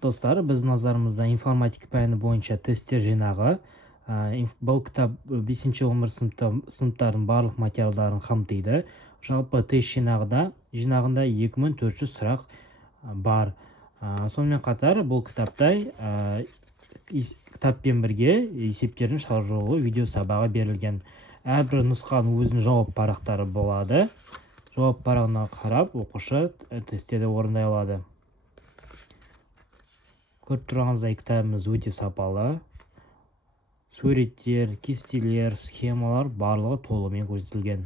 Достар, біз назарымызда информатика пәні бойынша тесттер жинағы. Бұл кітап 5-10 сыныптардың барлық материалдарын қамтиды. Жалпы тест жинағында 2400 сұрақ бар. Сонымен қатар бұл кітапта кітаппен бірге есептердің шалжуы видео сабағы берілген. Әрбір нұсқаның өзінің жауап парақтары болады. Жауап парағына қарап оқушы тесттерді орындай алады. Көріп тұрғаныңыздай кітабымыз өте сапалы. Суреттер, кестелер, схемалар барлығы толығымен көрсетілген.